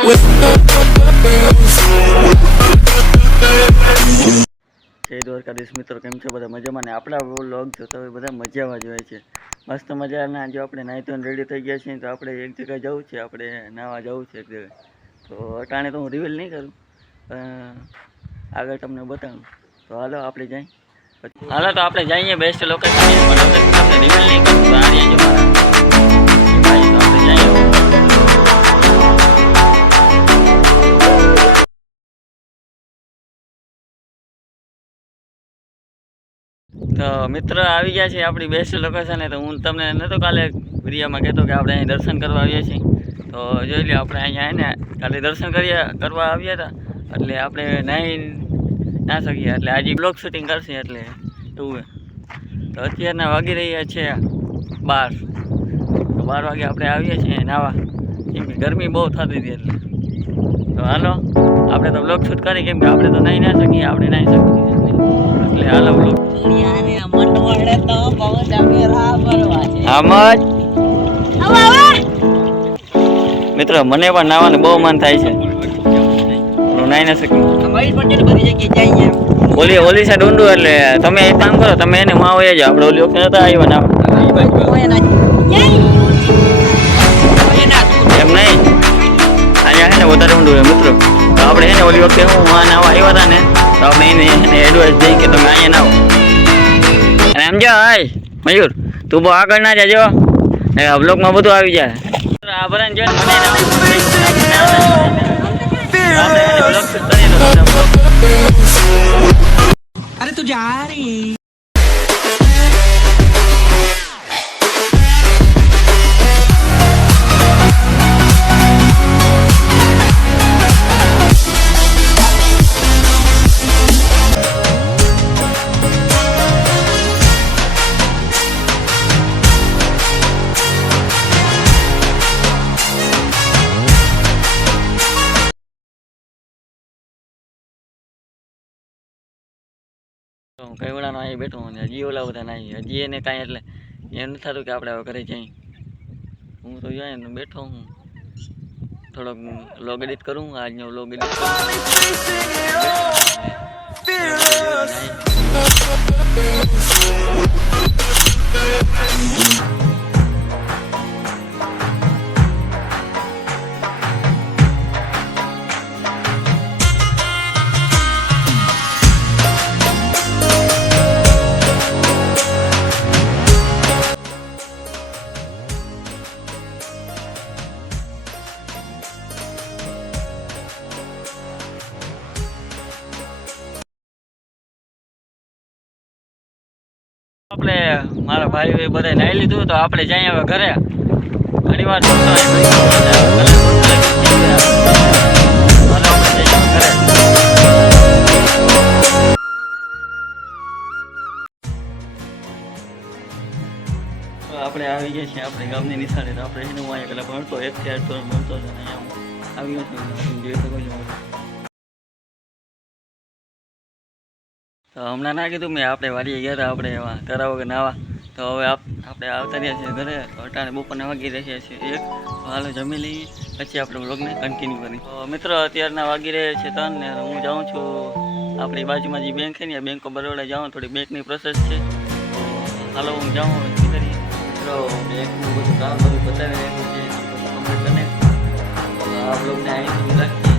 જય દ્વારકાધીશ મિત્રો, કેમ છો બધા? મજામાં ને? આપણા વ્લોગ જોતા હોય બધા મજામાં જ હોય છે. મસ્ત મજાના. જો આપણે નાહી તો રેડી થઈ ગયા છીએ, તો આપણે એક જગ્યાએ જવું છે, આપણે નાહવા જવું છે એક જગ્યાએ. તો અટાણે તો હું રિવીલ નહીં કરું, આગળ તમને બતાવું. તો હાલો આપણે જઈએ. હાલો તો આપણે જઈએ બેસ્ટ લોકેશન, પણ તમને રિવીલ નહીં કરું. તો આ જો મારા ભાઈ, તો આપણે જઈએ. તો મિત્ર આવી ગયા છે આપણી બેસ્ટ લોકેશન. તો હું તમને નહોતો કાલે વિડીયોમાં કહેતો કે આપણે અહીં દર્શન કરવા આવીએ છીએ. તો જોઈ લો, આપણે અહીંયા ને કાલે દર્શન કરવા આવ્યા હતા, એટલે આપણે નાહી ના શકીએ, એટલે આજે બ્લોગ શૂટિંગ કરશે, એટલે એવું. તો અત્યારના વાગી રહ્યા છે 12. તો 12 વાગે આપણે આવીએ છીએ નાહવા, કેમ કે ગરમી બહુ થતી હતી. એટલે તો હાલો આપણે તો બ્લોગ શૂટ કરી, કેમ કે આપણે તો નાહી ના શકીએ, આપણે નાહી શકીએ. એટલે હાલો બ્લોગ મિત્રો, મને પણ નાવાનું બહુ મન થાય છે, નાહી ના શકું. ઓલી સાઈડ ઊંડું, એટલે તમે એક કામ કરો, તમે એને માં હોય જાઓ. આપણે ઓલી વખતે નતા આવ્યા ના, એમ નહીં, અહીંયા છે ને વધારે ઊંડું હોય મિત્રો. તો આપણે એને ઓલી વખતે હું માં નાવા આવ્યા હતા ને, તો આપણે એને એડવાઇસ દઈએ કે તમે અહીંયા નાવો. અને એમ જો હાય મયુર, તું બહુ આગળ ના જાજો, બ્લોગમાં બધું આવી જાય. આ બરાને જો अरे तू जा रही કઈ વડાનો અહીં બેઠો, અને હજી ઓલા બધા નહીં, હજી એને કાંઈ, એટલે એમ નથી થતું કે આપણે હવે ઘરે જઈએ. હું તો જાય ને બેઠો હું, થોડોક વ્લોગ એડિટ કરું, આજનો વ્લોગ એડિટ કરું. આપણે મારા ભાઈ બધા નાહી લીધું, તો આપણે જઈએ હવે ઘરે. ઘણી વાર આપણે આવી ગયા છીએ આપણે ગામની નિશાળે. તો આપણે એને હું અહીંયા પેલા ભણતો 1 થી 8 ધોરણ ભણતો હતો, અહીંયા હું આવી ગયો છું, જોઈ શકો છો. તો હમણાં ના કીધું મેં, આપણે વાડીએ ગયા હતા, આપણે એવા તરાવ વગર નાવા. તો હવે આપણે આવતા રહ્યા છીએ ઘરે. તો અટાણે બપોરના વાગી રહ્યા છે 1. હાલો જમી લઈએ, પછી આપણે વ્લોગને કન્ટિન્યુ કરીએ. તો મિત્રો અત્યારના વાગી રહ્યા છે 3 ને હું જાઉં છું આપણી બાજુમાં જે બેંક છે ને, બેંક ઓફ બરોડા જાઉં, થોડી બેંકની પ્રોસેસ છે. તો હાલો હું જાઉં, હવે કરીએ મિત્રો. બેંકનું બધું કામ બધું બતાવી રહ્યું છે, કમ્પ્લીટ કરીને આ વ્લોગને અહીં સુધી રાખીએ.